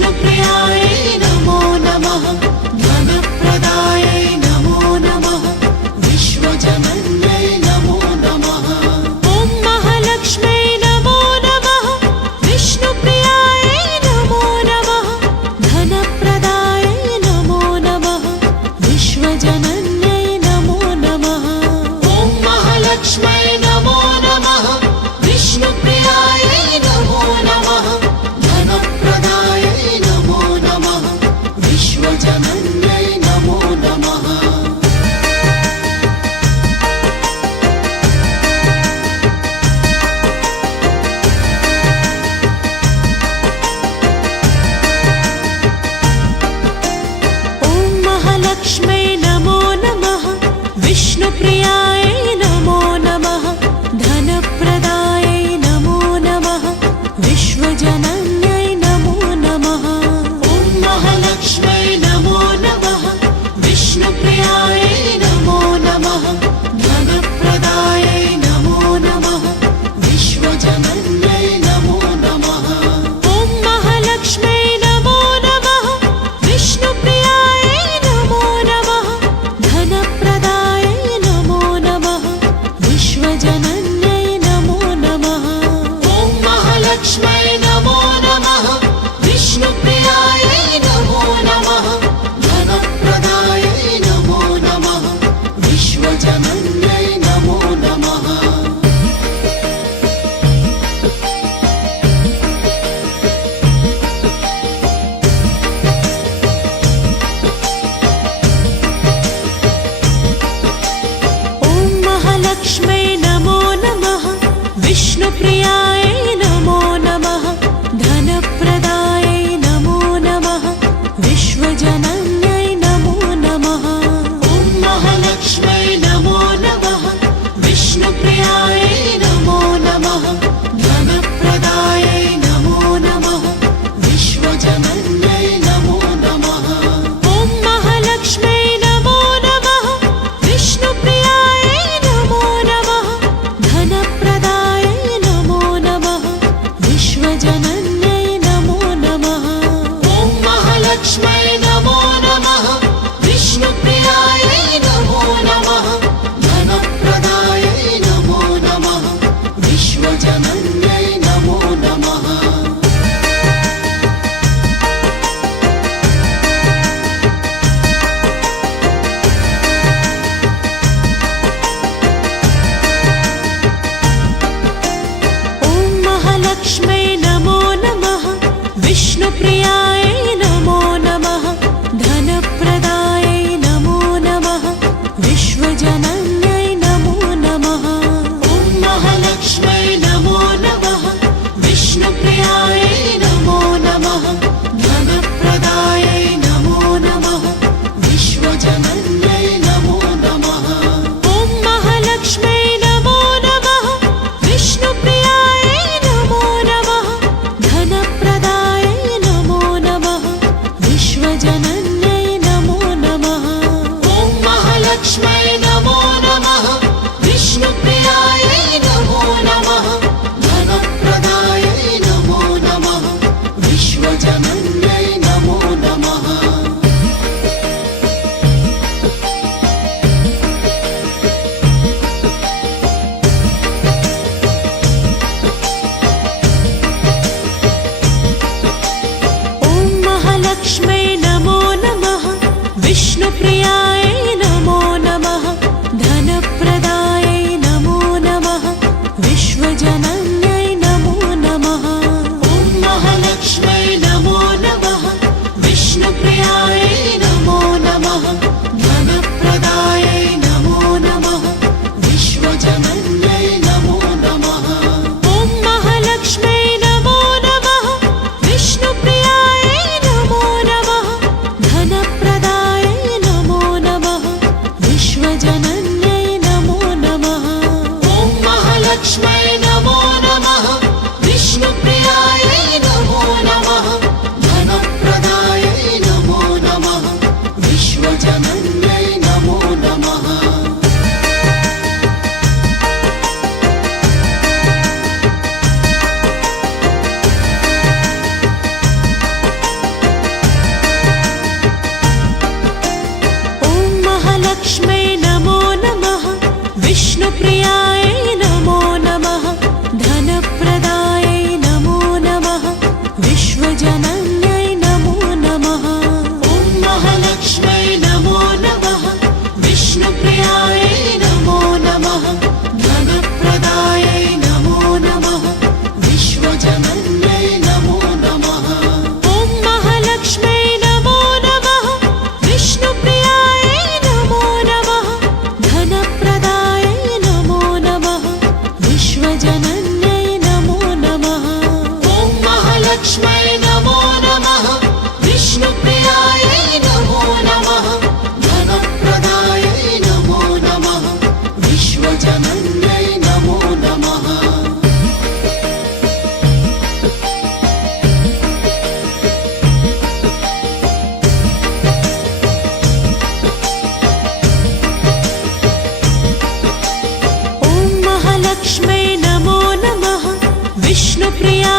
विष्णुप्रियायै नमो नमः धनप्रदायै नमो नमः विश्वजनन्यै नमो नमः ॐ महालक्ष्म्यै नमो नमः विष्णुप्रियायै नमो नमः धनप्रदायै नमो नमः विश्वजनन्यै नमो नमः ॐ महालक्ष्म्यै नमो नमः विष्णुप्रियायै नमो नमः धनप्रदायै नमो नमः विश्वजनन्यै नमो नमः ॐ महालक्ष्म्यै नमो नमः विष्णुप्रियायै नमो नमः धनप्रदायै नमो नमः विश्वजनन्यै नमो नमः ॐ महालक्ष्म्यै नमो नमः विष्णुप्रियायै नमो नमः धनप्रदायै नमो नमः विश्वजनन्यै नमो नमः ॐ महालक्ष्म्यै नमो नमः विष्णुप्रियायै नमो नमः धनप्रदायै नमो नमः विश्वजनन्यै नमो नमः ॐ महालक्ष्म्यै नमो नमः विष्णुप्रियायै नमो नमः धनप्रदायै नमो नमः विश्वजनन्यै नमो नमः ॐ महालक्ष्म्यै नमो नमः विष्णुप्रियायै नमो नमः धनप्रदायै नमो नमः विश्वजनन्यै नमो नमः ॐ महालक्ष्म्यै नमो नमः विष्णुप्रियायै नमो नमः धनप्रदायै नमो नमः विश्वजनन्यै नमो नमः ॐ महालक्ष्म्यै नमो नमः विष्णुप्रियायै नमो नमः धनप्रदायै नमो नमः विश्वजनन्यै नमो नमः ॐ महालक्ष्म्यै नमो नमः विष्णुप्रियायै नमो नमः धनप्रदायै नमो नमः विश्वजनन्यै नमो नमः ॐ महालक्ष्म्यै नमो नमः विष्णुप्रियायै नमो नमः धनप्रदायै नमो नमः विश्वजनन्यै नमो नमः ॐ महालक्ष्म्यै नमो नमः विष्णुप्रियायै नमो नमः धनप्रदायै नमो नमः विश्वजनन्यै नमो नमः ॐ महालक्ष्म्यै नमो नमः विष्णुप्रियायै नमो नमः धनप्रदायै नमो नमः विश्वजनन्यै नमो नमः ॐ महालक्ष्म्यै नमो नमः विष्णुप्रियायै नमो नमः धनप्रदायै नमो नमः विश्वजनन्यै नमो नमः ॐ महालक्ष्म्यै नमो नमः विष्णुप्रियायै नमो नमः धनप्रदायै नमो नमः विश्वजनन्यै नमो नमः ॐ महालक्ष्म्यै नमो नमः विष्णुप्रियायै महालक्ष्मै नमो नमः विष्णुप्रियायै नमो नमः धनप्रदायै नमो नमः विश्वजनन्यै नमो नमः ॐ महालक्ष्मै नमो नमः विष्णुप्रिया